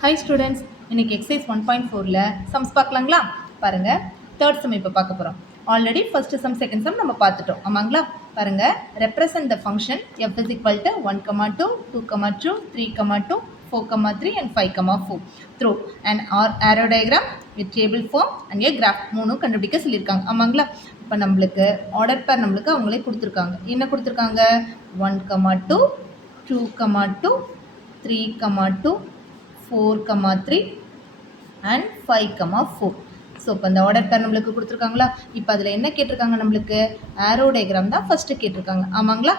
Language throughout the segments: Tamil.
Hi students, இன்னைக்கு exercise 1.4ல sums பார்க்கலாங்களா? பாருங்க third sum இப்போ பார்க்க போறோம். Already first sum second sum நம்ம பார்த்துட்டோம். ஆமாங்களா? பாருங்க represent the function f is equal to 1, 2, 2, 2, 3, 2, 4, 3 and 5, 4 through an arrow diagram with table form and a graph மூணும் கண்டுபிடிக்க சொல்லியிருக்காங்க. ஆமாங்களா? இப்போ நம்மளுக்கு ஆர்டர் பேர் நம்மளுக்கு அவங்களே கொடுத்துருக்காங்க. என்ன கொடுத்துருக்காங்க? 1, 2, 2, 2, 3, 2, 4, 3 and 5, 4. ஸோ இப்போ இந்த ஆர்டர் பேர் நம்மளுக்கு கொடுத்துருக்காங்களா? இப்போ அதில் என்ன கேட்டிருக்காங்க? நம்மளுக்கு ஆரோ டயக்ராம் தான் ஃபஸ்ட்டு கேட்டிருக்காங்க. ஆமாங்களா?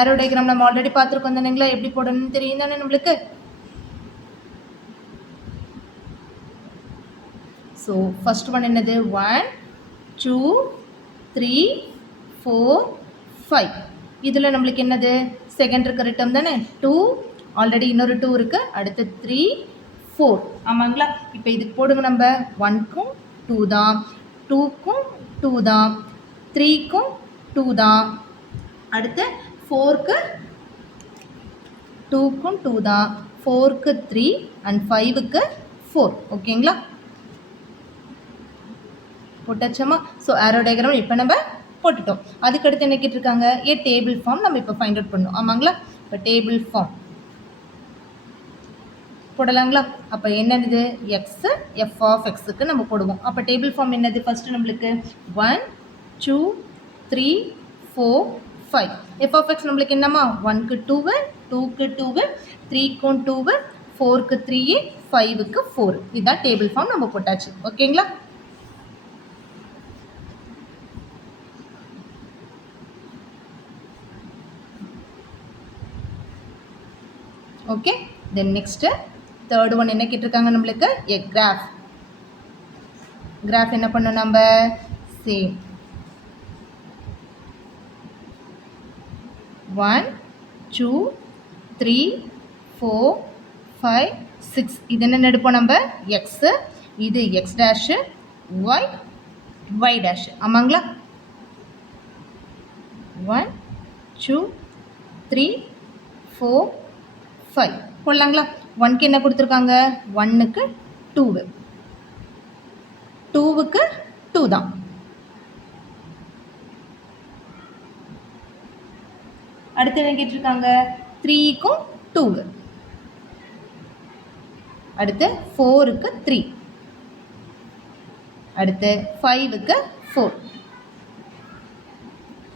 ஆரோ டயக்ராம் நம்ம ஆல்ரெடி பார்த்துருக்கோம் தானேங்களா? எப்படி போடணும்னு தெரியும் தானே நம்மளுக்கு? ஸோ ஃபர்ஸ்ட் ஒன் என்னது? 1, 2, 3, 4, 5. இதில் நம்மளுக்கு என்னது? செகண்ட் இருக்கிற ரிட்டம் தானே? 2, ஆல்ரெடி இன்னொரு 2 இருக்குது, அடுத்து 3, 4. ஆமாங்களா? இப்போ இதுக்கு போடுங்க. நம்ம 1க்கும் 2 தான், 2க்கும் 2 தான், 3க்கும் 2 தான், அடுத்து 4க்கு 2க்கும் 2 தான், 4க்கு 3 அண்ட் 5க்கு 4. ஓகேங்களா? போட்டாச்சோமா? ஸோ ஆரோ டயக்ராம் இப்போ நம்ம போட்டுட்டோம். அதுக்கடுத்து என்ன கேட்டிருக்காங்க? ஏ டேபிள் ஃபார்ம் நம்ம இப்போ ஃபைண்ட் அவுட் பண்ணணும். ஆமாங்களா? இப்போ டேபிள் ஃபார்ம் போடலாங்களா? அப்போ என்னது? எக்ஸ் எஃப் ஆஃப் எக்ஸுக்கு நம்ம போடுவோம். அப்போ டேபிள் ஃபார்ம் என்னது? ஃபஸ்ட்டு நம்மளுக்கு 1, 2, 3, 4, 5. எஃப் ஆஃப் எக்ஸ் நம்மளுக்கு என்னம்மா? 1க்கு 2, 2க்கு 2, 3க்கும் 2, 4க்கு 3, 5க்கு 4. இதுதான் டேபிள் ஃபார்ம் நம்ம போட்டாச்சு. ஓகேங்களா? Okay, then next third one என்ன கேட்டிருக்காங்க நம்மளுக்கு? எ கிராஃப். கிராஃப் என்ன பண்ணோம் நம்ம? சேம் 1, 2, 3, 4, 5, 6. இது என்ன எடுப்போம் நம்ம? எக்ஸ், இது X dash, Y, Y dash. ஆமாங்களா? 1, 2, 3, 4, 5 போடலாங்களா? 1க்கு என்ன கொடுத்துருக்காங்க? 1க்கு 2, 2க்கு 2 தான், அடுத்து என்ன கேட்டிருக்காங்க? 3க்கும் 2, அடுத்து 4க்கு 3, அடுத்து 5க்கு 4.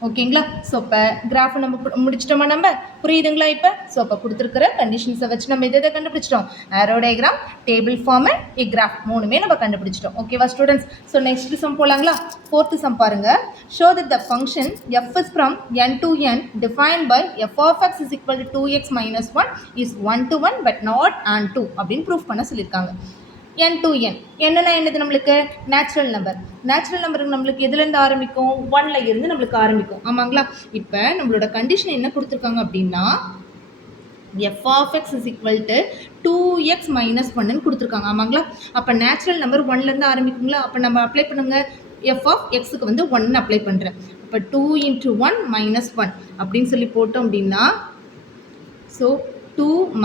ஓகேங்களா? ஸோ இப்போ கிராஃப் நம்ம முடிச்சிட்டோமா? நம்ம புரியுதுங்களா? இப்போ ஸோ இப்போ கொடுத்துருக்கிற கண்டிஷன்ஸை வச்சு நம்ம இதை கண்டுபிடிச்சிட்டோம். Arrow diagram, table form, a graph மூணுமே நம்ம கண்டுபிடிச்சிட்டோம். ஓகேவா ஸ்டூடெண்ட்ஸ்? ஸோ நெக்ஸ்ட் சம் போகலாங்களா? ஃபோர்த்து சம் பாருங்க. Show that the function F is from n to n defined by F of X is equal to 2x minus 1 is 1 to 1 but not and 2 அப்படின்னு ப்ரூஃப் பண்ண சொல்லியிருக்காங்க. n to n என்னன்னா என்னது? நம்மளுக்கு நேச்சுரல் நம்பர். நேச்சுரல் நம்பருக்கு நம்மளுக்கு எதுலேருந்து ஆரம்பிக்கும்? 1ல இருந்து நம்மளுக்கு ஆரம்பிக்கும். ஆமாங்களா? இப்போ நம்மளோட கண்டிஷன் என்ன கொடுத்துருக்காங்க அப்படின்னா F of X is equal to 2x minus 1ன்னு கொடுத்துருக்காங்க. ஆமாங்களா? அப்போ நேச்சுரல் நம்பர் 1லேருந்து ஆரம்பிக்குங்களா? அப்போ நம்ம அப்ளை பண்ணுங்க. எஃப் ஆஃப் எக்ஸுக்கு வந்து 1 அப்ளை பண்ணுறேன். அப்போ 2 × 1 - 1 அப்படின்னு சொல்லி போட்டோம் அப்படின்னா ஸோ 2 -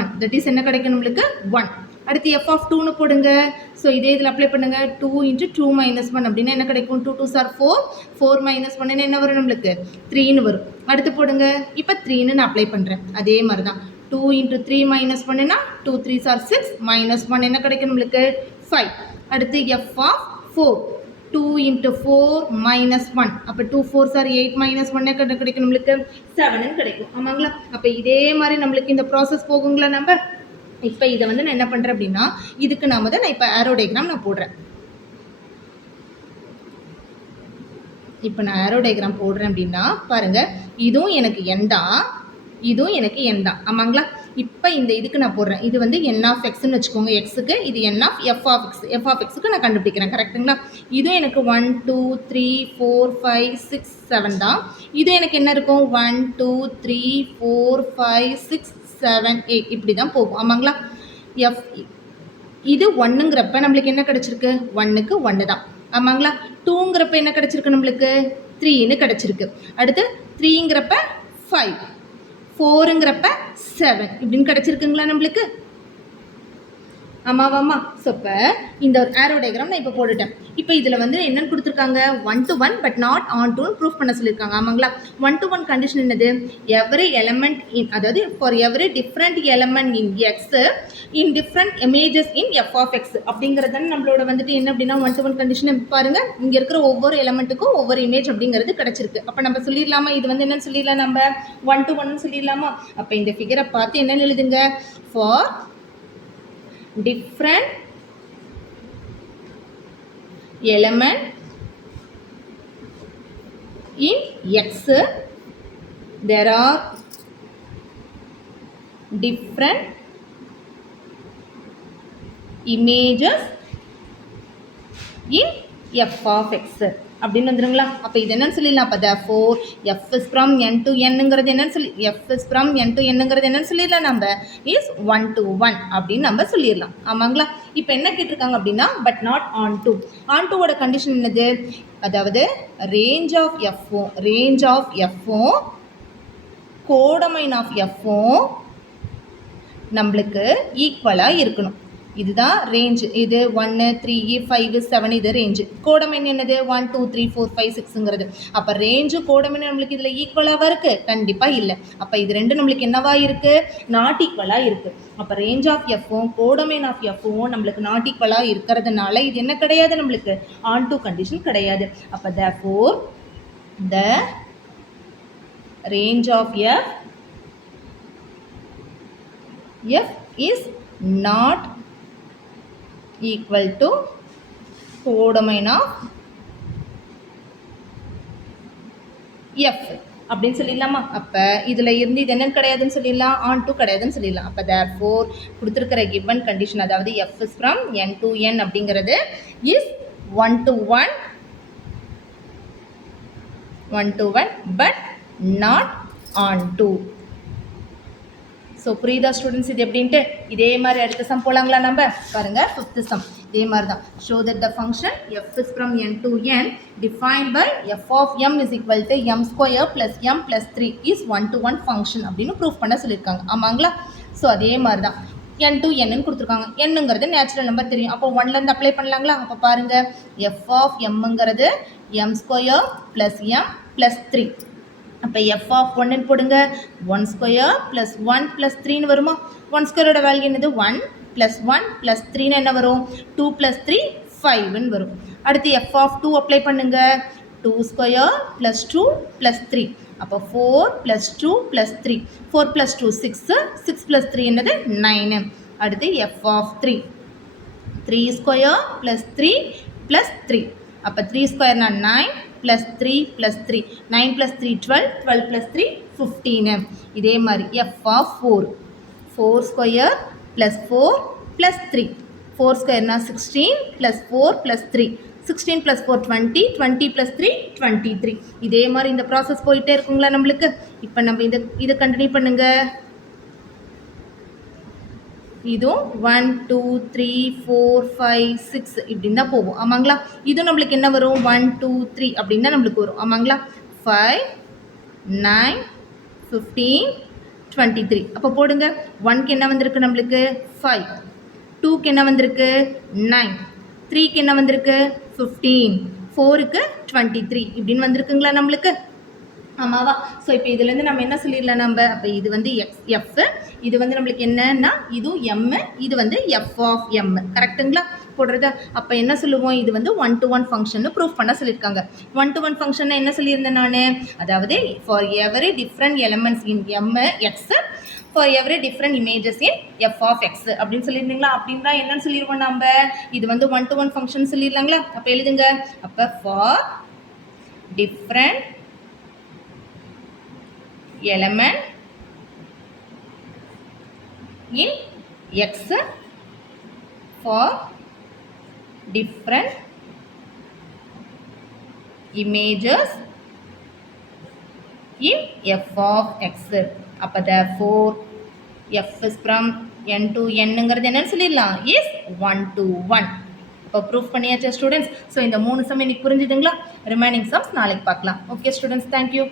1 தட் இஸ் என்ன கிடைக்கும் நம்மளுக்கு? 1. அடுத்து எஃப் ஆஃப் 2ன்னு போடுங்க. ஸோ இதே இதில் அப்ளை பண்ணுங்க. 2 × 2 - 1 அப்படின்னா என்ன கிடைக்கும்? 2 2s are 4, 4 - 1 என்ன வரும் நம்மளுக்கு? 3ன்னு வரும். அடுத்து போடுங்க. இப்போ 3ன்னு நான் அப்ளை பண்ணுறேன். அதே மாதிரி தான் 2 × 3 - 1னா 2 3s are 6, -1 என்ன கிடைக்கும் நம்மளுக்கு? 5. அடுத்து எஃப் ஆஃப் 4, 2 × 4 - 1 அப்போ 2 4s are 8, -1 கிடைக்கும் நம்மளுக்கு? 7ன்னு கிடைக்கும். ஆமாங்களா? அப்போ இதே மாதிரி நம்மளுக்கு இந்த ப்ராசஸ் போகுங்களா? நம்ம இப்போ இதை வந்து நான் என்ன பண்ணுறேன் அப்படின்னா இதுக்கு நான் இப்போ ஆரோ டயக்ராம் நான் போடுறேன். இப்போ நான் ஆரோ டயக்ராம் போடுறேன் அப்படின்னா பாருங்கள், இதுவும் எனக்கு n தான், இதுவும் எனக்கு n தான். ஆமாங்களா? இப்போ இந்த இதுக்கு நான் போடுறேன். இது வந்து n ஆஃப் எக்ஸ்ன்னு வச்சுக்கோங்க. எக்ஸுக்கு இது n of f of x, f of எக்ஸுக்கு நான் கண்டுபிடிக்கிறேன். கரெக்டுங்களா? இதுவும் எனக்கு 1 2 3 4 5 6 7 தான். இதுவும் எனக்கு என்ன இருக்கும்? 1 2 3 4 5 6 7 8 இப்படி தான் போகும். ஆமாங்களா? எஃப் இது 1ங்கிறப்ப நம்மளுக்கு என்ன கிடச்சிருக்கு? 1க்கு 1 தான். ஆமாங்களா? 2ங்கிறப்ப என்ன கிடச்சிருக்கு நம்மளுக்கு? 3ன்னு கிடச்சிருக்கு. அடுத்து 3ங்கிறப்ப 5, 4ங்கிறப்ப 7 இப்படின்னு கிடச்சிருக்குங்களா நம்மளுக்கு? ஆமாவாம்மா. ஸோ இப்போ இந்த ஆரோ டயக்ராம் நான் இப்போ போட்டுட்டேன். இப்போ இதில் வந்து என்னென்னு கொடுத்துருக்காங்க, 1 to 1 பட் நாட் ஆன் டூன்னு ப்ரூஃப் பண்ண சொல்லியிருக்காங்க. ஆமாங்களா? 1 to 1 கண்டிஷன் என்னது, எவ்ரி எலமெண்ட் இன், அதாவது for every different element in x in different images in f of x அப்படிங்கிறது தானே நம்மளோட வந்துட்டு என்ன அப்படின்னா 1 to 1 கண்டிஷன். பாருங்கள், இங்கே இருக்கிற ஒவ்வொரு எலமெண்ட்டுக்கும் ஒவ்வொரு இமேஜ் அப்படிங்கிறது கிடச்சிருக்கு. அப்போ நம்ம சொல்லிடலாமா, இது வந்து என்னன்னு சொல்லிடலாம், நம்ம 1 to 1 சொல்லிடலாமா? அப்போ இந்த ஃபிகரை பார்த்து என்னென்னு எழுதுங்க, for different element in X there are different images in f of x அப்படின்னு வந்துருங்களா? அப்போ இது என்னன்னு சொல்லிடலாம், அப்போ therefore f is from n to nங்கிறது என்னன்னு சொல்லி, f is from n to nங்கிறது என்னன்னு சொல்லிடலாம், நம்ம is 1 to 1 அப்படின்னு நம்ம சொல்லிடலாம். ஆமாங்களா? இப்போ என்ன கேட்டிருக்காங்க அப்படின்னா பட் நாட் ஆன் டூ. ஆன் டூவோட கண்டிஷன் என்னது, அதாவது ரேஞ்ச் ஆஃப் எஃப்பும் ரேஞ்ச் ஆஃப் எஃப்பும் கோடமைன் ஆஃப் எஃப்பும் நம்மளுக்கு ஈக்குவலாக இருக்கணும். இதுதான் ரேஞ்சு. இது 1 3 5 7 இது ரேஞ்சு. கோடமைன் என்னது 1 2 3 4 5 6ங்கிறது. அப்போ ரேஞ்சு கோடமைன் நம்மளுக்கு இதில் ஈக்குவலாக இருக்குது? கண்டிப்பாக இல்லை. அப்போ இது ரெண்டும் நம்மளுக்கு என்னவா இருக்குது, நாட் ஈக்குவலாக இருக்குது. அப்போ ரேஞ்ச் ஆஃப் எஃப்பும் கோடமைன் ஆஃப் எஃப்பும் நம்மளுக்கு நாட் ஈக்குவலாக இருக்கிறதுனால இது என்ன கிடையாது, நம்மளுக்கு ஆன் டூ கண்டிஷன் கிடையாது. அப்போ therefore the range of f is not equal to codomain of f அப்படின்னு சொல்லிடலாமா? அப்போ இதில் இருந்து இது என்னன்னு கிடையாதுன்னு சொல்லிடலாம், ஆன் டூ கிடையாதுன்னு சொல்லிடலாம். அப்போ therefore கொடுத்துருக்கிற given கண்டிஷன், அதாவது f is from n to n அப்படிங்கிறது is 1 to 1 but not on 2. So புரியுதா ஸ்டூடெண்ட்ஸ் இது எப்படின்ட்டு? இதே மாதிரி அடுத்த சம் போலாங்களா? நம்ம பாருங்கள், 5th சம் இதே மாதிரி தான். Show that the function f is from n to n defined by f of m is equal to m square plus m plus 3 is 1 to 1 function அப்படின்னு ப்ரூஃப் பண்ண சொல்லியிருக்காங்க. ஆமாங்களா? ஸோ அதே மாதிரி தான் n to n கொடுத்துருக்காங்க. என்னங்கிறது நேச்சுரல் நம்பர் தெரியும். அப்போ 1லேருந்து அப்ளை பண்ணலாங்களா? அப்போ பாருங்கள், f of mங்கிறது m square plus m plus 3. அப்போ f of 1 போடுங்க, 1 square plus 1 plus 3ன்னு வருமா? 1 ஸ்கொயரோட வேல்யூ என்னது 1 plus 1 plus 3ன்னு என்ன வரும், 2 plus 3 5ன்னு வரும். அடுத்து f of 2 அப்ளை பண்ணுங்க, 2 square plus 2 plus 3. அப்போ 4 plus 2 plus 3, 4 plus 2 6, 6 plus 3 என்னது 9. அடுத்து f of 3, 3 square plus 3 plus 3. அப்போ 3 ஸ்கொயர்னா 9 plus 3 plus 3, 9 plus 3 12, 12 plus 3 15. இதே மாதிரி f of 4, 4 square plus 4 plus 3, 4 squareனா 16 plus 4 plus 3, 16 plus 4 20, 20 plus 3 23. இதே மாதிரி இந்த ப்ராசஸ் போயிட்டே இருக்குங்களா நம்மளுக்கு? இப்போ நம்ம இதை கண்டினியூ பண்ணுங்க. இதுவும் 1 2 3 4 5 6 இப்படின்னு தான் போகும். ஆமாங்களா? இதுவும் நம்மளுக்கு என்ன வரும், 1 2 3 அப்படின்னு தான் நம்மளுக்கு வரும். ஆமாங்களா? 5 9 15 23. அப்போ போடுங்க. 1க்கு என்ன வந்திருக்கு நம்மளுக்கு 5, 2க்கு என்ன வந்திருக்கு 9, 3க்கு என்ன வந்திருக்கு 15, 4க்கு 23 இப்படின்னு வந்திருக்குங்களா நம்மளுக்கு? ஆமாவா? ஸோ இப்போ இதுலேருந்து நம்ம என்ன சொல்லிடலாம், நம்ம அப்போ இது வந்து எஃப், இது வந்து நம்மளுக்கு என்னன்னா இதுவும் எம், இது வந்து எஃப் ஆஃப் எம். கரெக்டுங்களா போடுறது? அப்போ என்ன சொல்லுவோம், இது வந்து 1 to 1 ஃபங்க்ஷன் ப்ரூஃப் பண்ண சொல்லியிருக்காங்க. 1 to 1 ஃபங்க்ஷன் என்ன சொல்லியிருந்தேன் நான், அதாவது for every different elements in m x for every different images in f of x அப்படின்னு சொல்லியிருந்தீங்களா? அப்படின்னா என்னன்னு சொல்லிடுவோம் நம்ம, இது வந்து 1 to 1 ஃபங்க்ஷன் சொல்லிடலாங்களா? அப்போ எழுதுங்க. அப்போ for different element in x for different images in f of x. அப்போ therefore f is from n to nங்கிறது என்னன்னு சொல்லிடலாம், is 1 to 1. இப்போ ப்ரூஃப் பண்ணியாச்சா ஸ்டூடெண்ட்ஸ்? ஸோ இந்த 3 சம் இன்னைக்கு புரிஞ்சுதுங்களா? ரிமைனிங் சம்ஸ் நாளைக்கு பார்க்கலாம். Okay students, thank you.